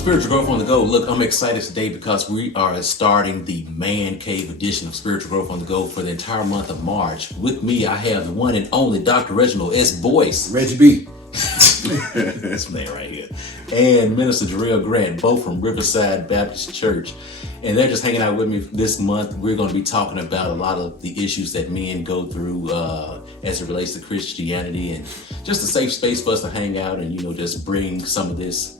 Spiritual Growth on the Go. Look, I'm excited today because we are starting the Man Cave edition of Spiritual Growth on the Go for the entire month of March. With me, I have the one and only Dr. Reginald S. Boyce. Reggie B. This man right here. And Minister Jarrell Grant, both from Riverside Baptist Church. And they're just hanging out with me this month. We're going to be talking about a lot of the issues that men go through as it relates to Christianity, and just a safe space for us to hang out and, just bring some of this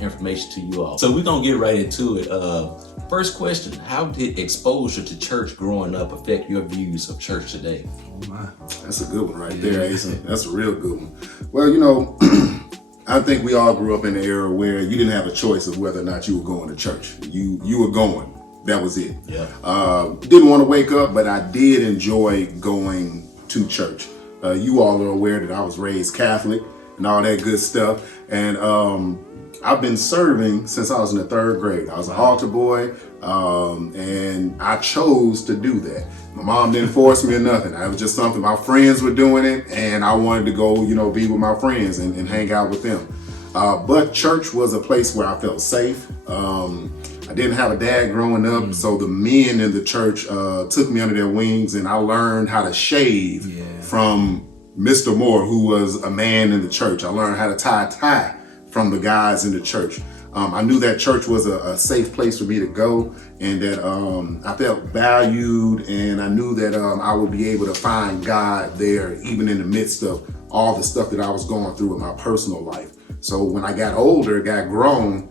information to you all. So we're going to get right into it. First question, how did exposure to church growing up affect your views of church today? Oh my. That's a good one right there, Asa. That's a real good one. Well, I think we all grew up in an era where you didn't have a choice of whether or not you were going to church. You were going. That was it. Yeah. Didn't want to wake up, but I did enjoy going to church. You all are aware that I was raised Catholic and all that good stuff. And I've been serving since I was in the 3rd grade. I was an altar boy, and I chose to do that. My mom didn't force me or nothing. It was just something, my friends were doing it, and I wanted to go, be with my friends and hang out with them. But church was a place where I felt safe. I didn't have a dad growing up, so the men in the church took me under their wings, and I learned how to shave from Mr. Moore, who was a man in the church. I learned how to tie a tie from the guys in the church. I knew that church was a safe place for me to go, and that I felt valued, and I knew that I would be able to find God there, even in the midst of all the stuff that I was going through in my personal life. So when I got older, got grown,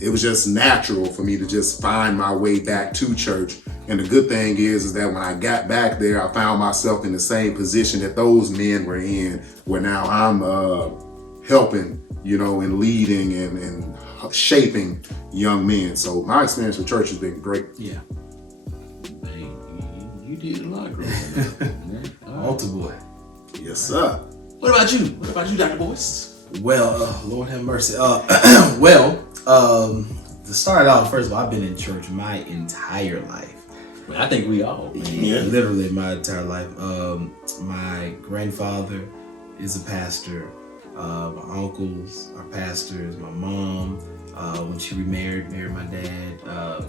it was just natural for me to just find my way back to church. And the good thing is that when I got back there, I found myself in the same position that those men were in, where now I'm helping, and leading and shaping young men. So my experience with church has been great. Yeah. Hey, you did a lot growing up. Altar boy. Yes, sir. What about you? What about you, Dr. Boyce? Well, Lord have mercy. To start off, first of all, I've been in church my entire life. Well, I think we all. Yeah, literally my entire life. My grandfather is a pastor. My uncles are pastors. My mom, when she remarried, married my dad,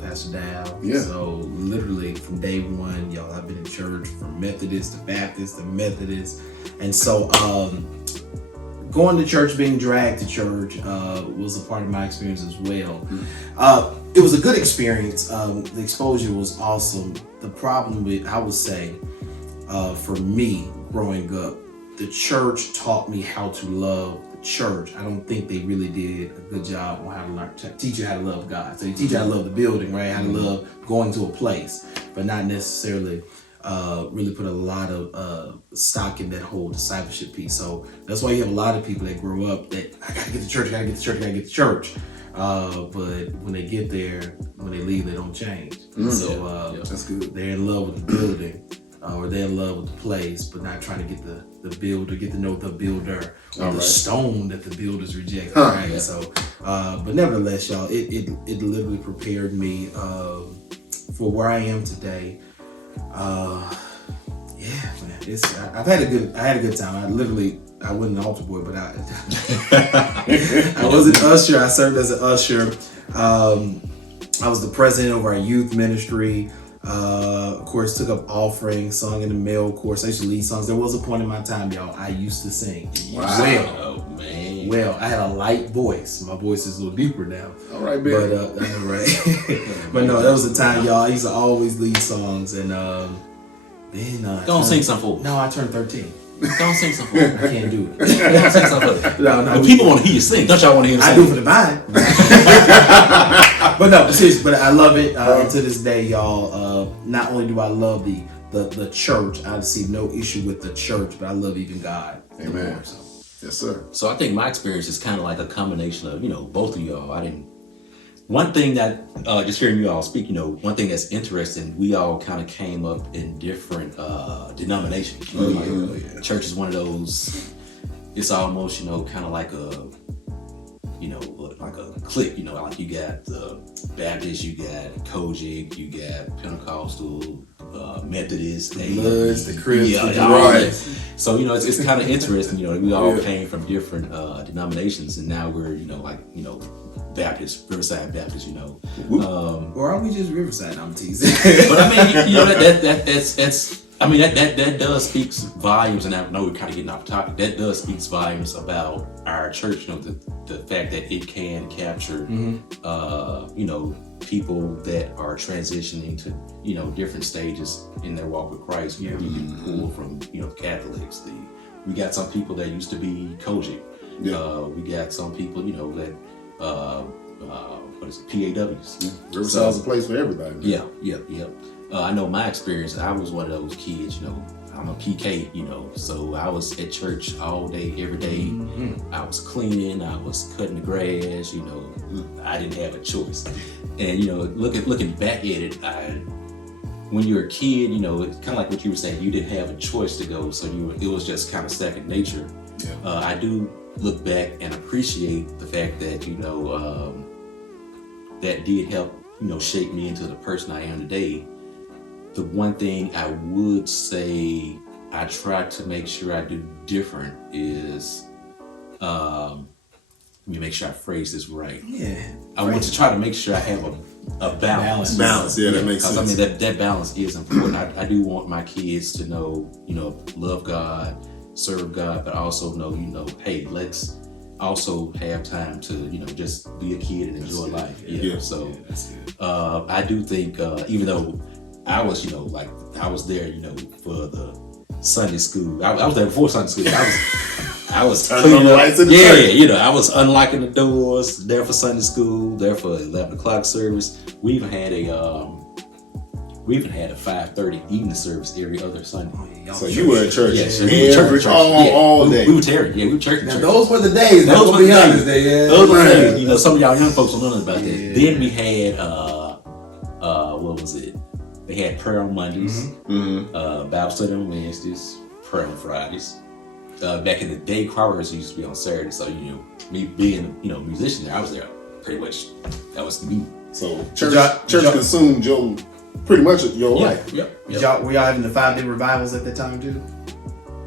Pastor Dow. Yeah. So literally from day one, y'all, I've been in church from Methodist to Baptist to Methodist. And so going to church, being dragged to church was a part of my experience as well. It was a good experience. The exposure was awesome. The problem with, I would say, for me growing up, the church taught me how to love the church. I don't think they really did a good job on how to learn, teach you how to love God. So they teach you how to love the building, right? How to love going to a place, but not necessarily really put a lot of stock in that whole discipleship piece. So that's why you have a lot of people that grow up that, I gotta get to church, I gotta get to church, I gotta get to church. But when they get there, when they leave, they don't change. So that's good. They're in love with the building. Or they're in love with the place, but not trying to get the builder, get to know the builder, or the stone that the builders rejected, right? Yeah. So, but nevertheless, y'all, it literally prepared me for where I am today. Yeah, man, I had a good time. I wasn't an altar boy, but I was an usher. I served as an usher. I was the president of our youth ministry. Of course, took up offerings, sung in the male chorus. I used to lead songs. There was a point in my time, y'all, I used to sing. Wow. Oh, man. Well, I had a light voice. My voice is a little deeper now. All right, baby. But, I know, right? But no, that was the time, y'all. I used to always lead songs. And then... Don't sing something for me. No, I turned 13. Don't sing something for me. I can't do it. Don't sing something for me. No. But people want to hear you sing. Don't y'all want to hear you sing? I do for the vine. But no, seriously, but I love it. And to this day, y'all, not only do I love the church, I see no issue with the church, but I love even God. Amen. More, so. Yes, sir. So I think my experience is kind of like a combination of, both of y'all. One thing that, just hearing you all speak, one thing that's interesting, we all kind of came up in different denominations. Church is one of those, it's almost, kind of like a, like a clique, like you got the Baptist, you got Kojic, you got Pentecostal, Methodist, Bloods, the Crips, yeah, the all Right. that. So it's kind of interesting. We all Yeah. came from different denominations, and now we're Baptist, Riverside Baptist. Or are we just Riverside? I'm teasing. But I mean, that's. I mean, that does speaks volumes, and I know we're kind of getting off topic. That does speaks volumes about our church. The fact that it can capture, people that are transitioning to, different stages in their walk with Christ. You can pull from, Catholics. We got some people that used to be Kojic. Yeah. We got some people, that what is it, PAWs. Riverside's a place for everybody. Man. Yeah. I know my experience. I was one of those kids. I'm a PK. So I was at church all day, every day. I was cleaning. I was cutting the grass. I didn't have a choice. And looking back at it, when you're a kid, it's kind of like what you were saying. You didn't have a choice to go, so it was just kind of second nature. Yeah. I do look back and appreciate the fact that that did help shape me into the person I am today. The one thing I would say I try to make sure I do different is let me make sure I phrase this right. Yeah. I want to try to make sure I have a balance. Balance, yeah, that makes sense. I mean that balance is important. I do want my kids to know, love God, serve God, but also know, hey, let's also have time to, just be a kid and enjoy life. Yeah. So That's good. I do think even though I was, I was there, for the Sunday school. I was there before Sunday school. I was Turning on the lights in the church. I was unlocking the doors, there for Sunday school, there for 11 o'clock service. We even had a 5:30 evening service every other Sunday. So you were at church Yes, we were church. all day. We were tearing. Yeah, we were church. Now those were the days. Those Those were be the honest. days. Yeah. Those were the Man. days. Some of y'all young folks don't know about that. Yeah. Then we had what was it? They had prayer on Mondays, Bible study on Wednesdays, prayer on Fridays. Back in the day, choirs used to be on Saturday. So me being a musician there, I was there pretty much. That was me. So church consumed pretty much your life. Yep. Were y'all having the 5-day revivals at that time too?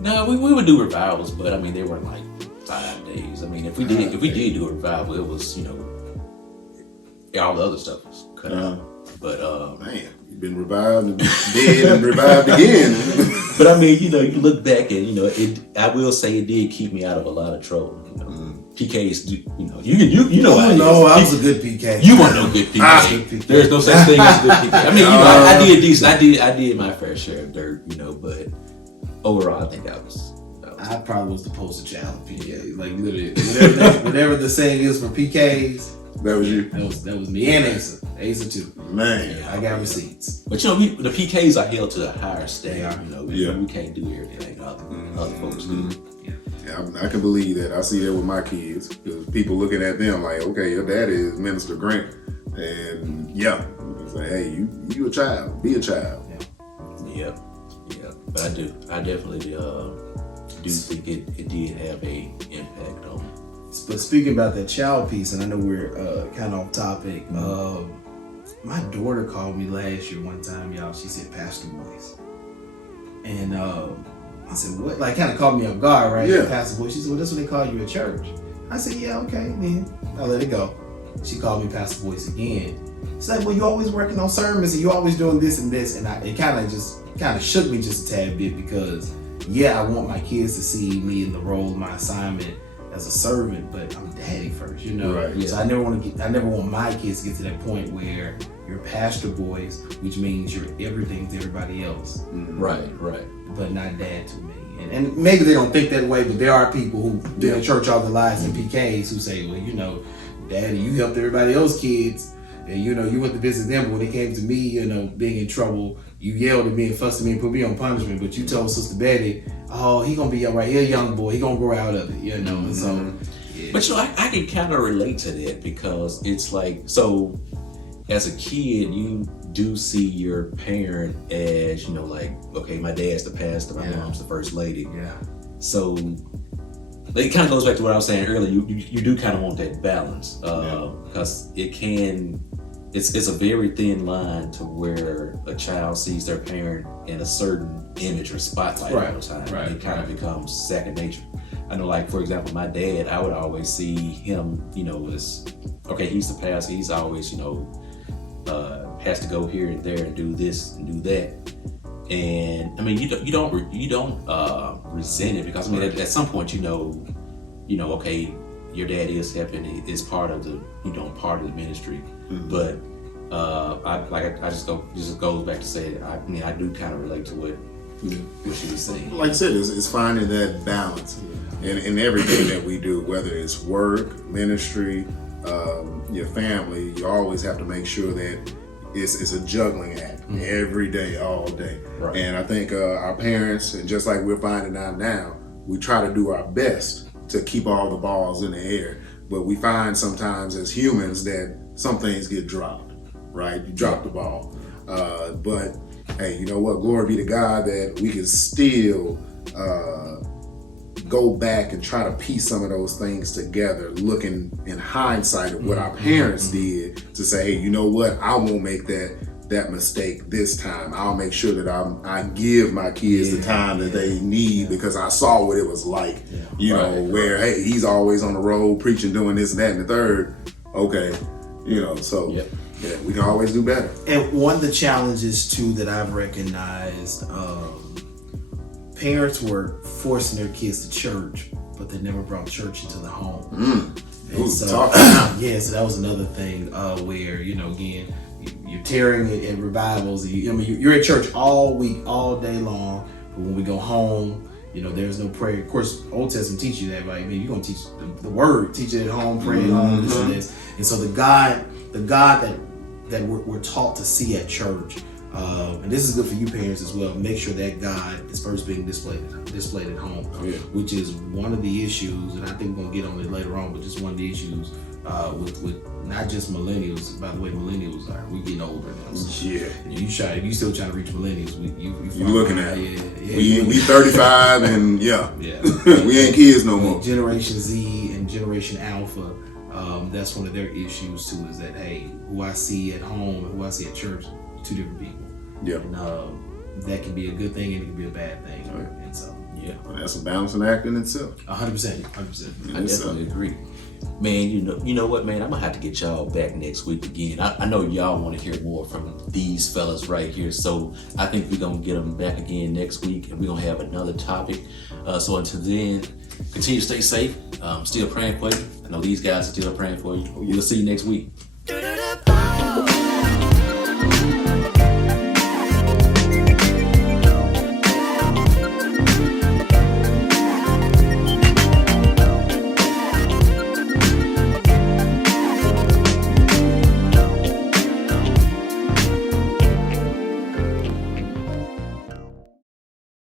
No, we would do revivals, but I mean they weren't like 5 days. I mean if we did do a revival, it was all the other stuff was cut out. But Man, you've been revived and dead and revived again. but I mean you look back and I will say it did keep me out of a lot of trouble. PKs, you know how it is. No, I was a good PK. You weren't no good PK. There's no such thing as a good PK. I mean, I did decent. I did my fair share of dirt, but overall, I think that was I probably was the poster child of PKs. Like literally, whatever the saying is for PKs, That was you. that was me and Asa too. Man. I got receipts. But the PKs are held to a higher standard. Yeah. We can't do everything other folks do. Yeah, I can believe that. I see that with my kids. Because people looking at them like, okay, your daddy is Minister Grant. And it's like, hey, you a child. Be a child. Yeah. But I definitely do think it did have a impact on me. But speaking about that child piece, and I know we're kind of off topic. My daughter called me last year one time, y'all. She said Pastor Boyce, and I said what? Like kind of caught me off guard, right? Yeah. Pastor Boyce. She said, well, that's what they call you at church. I said, yeah, okay, then I let it go. She called me Pastor Boyce again. She's like, well, you always working on sermons, and you always doing this and this, and it kind of shook me just a tad bit because I want my kids to see me in the role of my assignment as a servant, but I'm daddy first, Right. So I never want my kids to get to that point where you're Pastor Boyce, which means you're everything to everybody else, Right. but not dad to me. And maybe they don't think that way, but there are people who've been in church all their lives and PKs who say, well, daddy, you helped everybody else's kids, and you went to visit them, but when it came to me, being in trouble, you yelled at me and fussed at me and put me on punishment, but you told Sister Betty, oh, he gonna be all right, he a young boy, he gonna grow out of it, and so. Yeah. But I can kind of relate to that because it's like, so as a kid, you do see your parent as, like, okay, my dad's the pastor, my mom's the first lady. Yeah. So it kind of goes back to what I was saying earlier. You do kind of want that balance because it can it's a very thin line to where a child sees their parent in a certain image or spotlight all the time. Right. It kind of becomes second nature. I know, like, for example, my dad, I would always see him, as, okay, he's the pastor, he's always, has to go here and there and do this and do that. And I mean, you don't resent it, because I mean, at some point, okay, your dad is helping, is part of the, part of the ministry. But I just goes back to say, I do kind of relate to what she was saying. Like I said, it's finding that balance in everything that we do, whether it's work, ministry, your family. You always have to make sure that it's a juggling act every day, all day. Right. And I think our parents, and just like we're finding out now, we try to do our best to keep all the balls in the air. But we find sometimes as humans that some things get dropped, right? You drop the ball. But hey, you know what? Glory be to God that we can still go back and try to piece some of those things together, looking in hindsight at what our parents did, to say, hey, you know what? I won't make that mistake this time. I'll make sure that I give my kids the time that they need, because I saw what it was like, where, hey, he's always on the road preaching, doing this and that and the third. Okay, so yeah, we can always do better. And one of the challenges too that I've recognized, parents were forcing their kids to church, but they never brought church into the home. And so that was another thing where, again, you're tearing at revivals. You're at church all week, all day long, but when we go home, there's no prayer. Of course, Old Testament teach you that, right? I mean, you're going to teach the word, teach it at home, pray at home, this and this. And so the God that we're taught to see at church, and this is good for you parents as well, make sure that God is first being displayed at home, which is one of the issues, and I think we're going to get on it later on, but just one of the issues with not just millennials. By the way, millennials we getting older now. So you still trying to reach millennials. You looking at we 35 and we ain't kids no more. Generation Z and Generation Alpha. That's one of their issues too, is that, hey, who I see at home and who I see at church, two different people. Yeah. And that can be a good thing and it can be a bad thing. Right. And so well, that's a balancing act in itself. 100%. I definitely agree. Man, you know what, man? I'm gonna have to get y'all back next week again. I know y'all want to hear more from these fellas right here, so I think we're gonna get them back again next week, and we're gonna have another topic. So until then, continue to stay safe. Still praying for you. I know these guys are still praying for you. We'll see you next week.